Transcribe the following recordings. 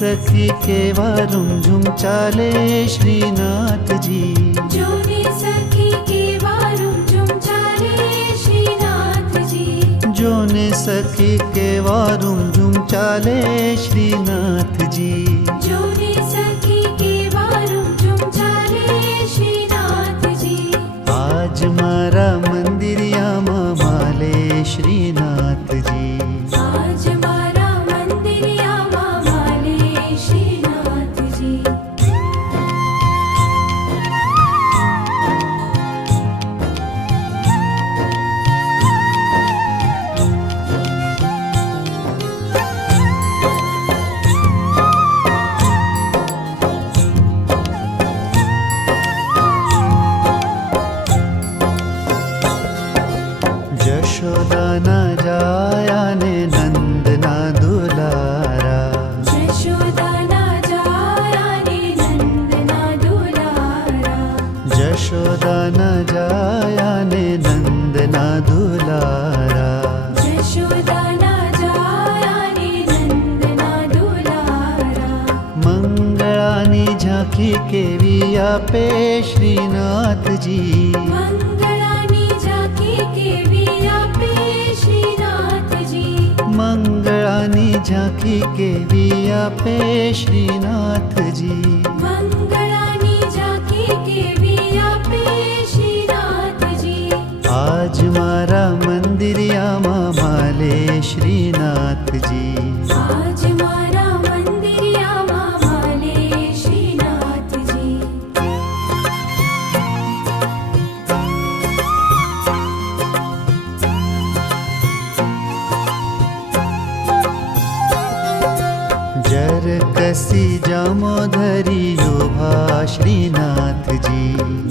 सखी केवा रुमझुम चाले श्रीनाथ जी। जोने सखी केवा रुमझुम चाले श्रीनाथ जी। जोने सखी केवा रुमझुम चाले श्रीनाथ जी। जोने सखी केवा रुमझुम चाले श्रीनाथ जी। आज मारा मंदिरियामा माले श्रीनाथ जी। आज मारा मंदिरियामा माले श्रीनाथ जी। यशोदाना जाया ने नंदना दुलारा। यशोदाना जाया ने नंदना दुलारा। यशोदाना जाया ने नंदना दुलारा। यशोदाना जाया ने नंदना दुलारा। मंगळानी झांकी केवी आपे श्रीनाथ जी। मंगळानी झांकी केवी आपे श्रीनाथ जी। मंगळानी झांकी केवी आपे श्रीनाथ जी। मंगळानी झांकी केवी आपे श्रीनाथ जी। आज मारा मंदिरियामा माले श्रीनाथ जी। आज मारा मंदिरियामा माले श्रीनाथ जी। जर कसी जामोदरी योभा श्रीनाथ जी।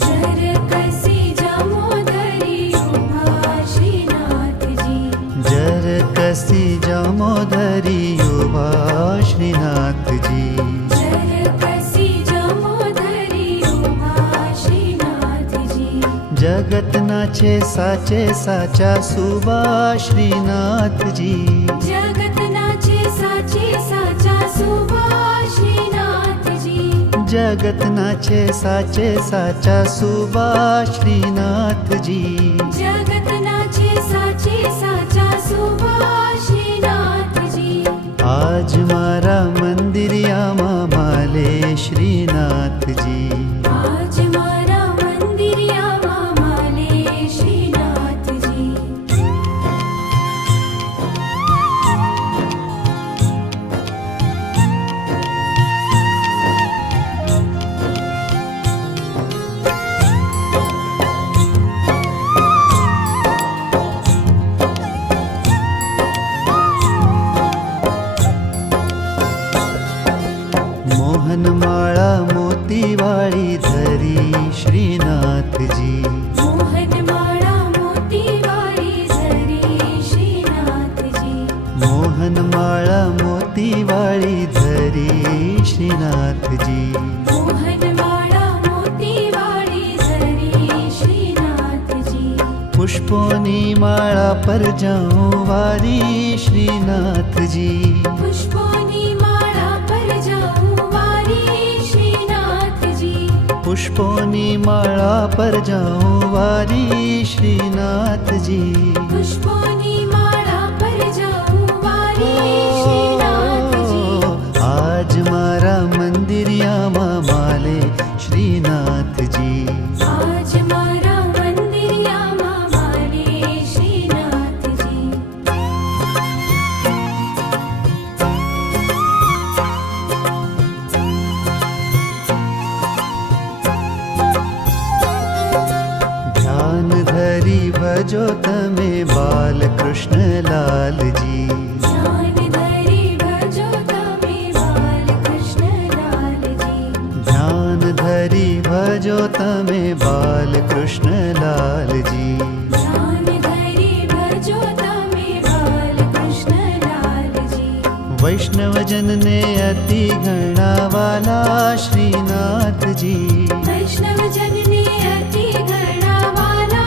जर कसी जामोदरी उभा श्रीनाथ जी। जर कसी जामोदरी योभा श्रीनाथ जी। जर कसी जामोदरी उभा श्रीनाथ जी। जगत नाचे साचे साचा सुबा श्रीनाथ जी। जगत नाचे साचे साचा सुभा श्रीनाथ जी। जगत नाचे साचे साचा सुबा श्रीनाथ जी। जगत नाचे साचे साचा सुभा श्रीनाथ जी। आज मारा मंदिरियामा माले श्रीनाथ जी। आज मारा मंदिरियामा माले श्रीनाथ जी। मोहनमाळा मोतीवाळी धरी श्रीनाथ जी। मोहनमाळा मोतीवाळी धरी श्रीनाथ जी। मोहनमाळा मोतीवाळी धरी श्रीनाथ जी। मोहनमाळा मोतीवाळी धरी श्रीनाथ जी। पुष्पोनी माळा पर जाऊं वारी श्रीनाथ जी। पुष्पोनी माळा पर जाऊं वारी श्रीनाथ जी। पुष्पोनी माळा पर जाऊं वारी श्रीनाथ जी। पुष्पोनी माळा पर जाऊं वारी श्रीनाथ जी। आज मारा मंदिरियामा माले श्रीनाथ जी। आज मारा मंदिरियामा माले श्रीनाथ जी। ध्यान धरी भजो तमे बाल कृष्ण लाल जी। ध्यान धरी भजो तमे बाल कृष्ण लाल जी। ध्यान धरी भजो तमे बाल कृष्ण लाल जी। ध्यान धरी भजो तमे बाल कृष्ण लाल जी। वैष्णव जन ने अति घना वाला श्रीनाथ जी। वैष्णव जन ने अति घना वाला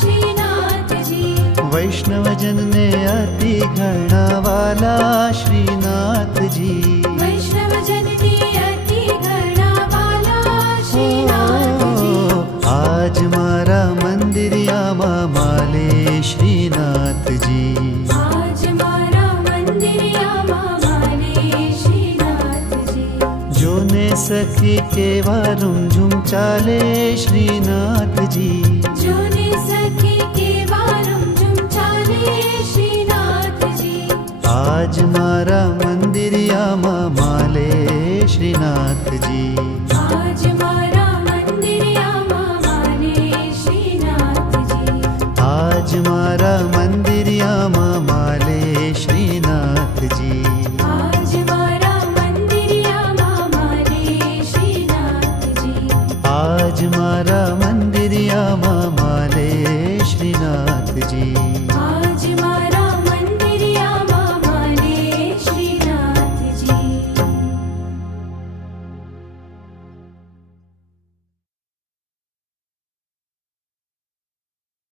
श्रीनाथ जी। वैष्णव जन ने अति घना वाला श्रीनाथ जी। वैष्णव जननी अति घड़ा वाला श्रीनाथ जी આજ મારા મંદિરિયામાં માલે શ્રીનાથજી आज मारा मंदिरियाમાં माले श्रीनाथजी જોને સખી કેવા રૂમઝૂમ ચાલે શ્રીનાથજી જોને સખી કેવા રૂમઝૂમ ચાલે શ્રીનાથજી આજ મારા મંદિરિયામાં માલે શ્રીનાથજી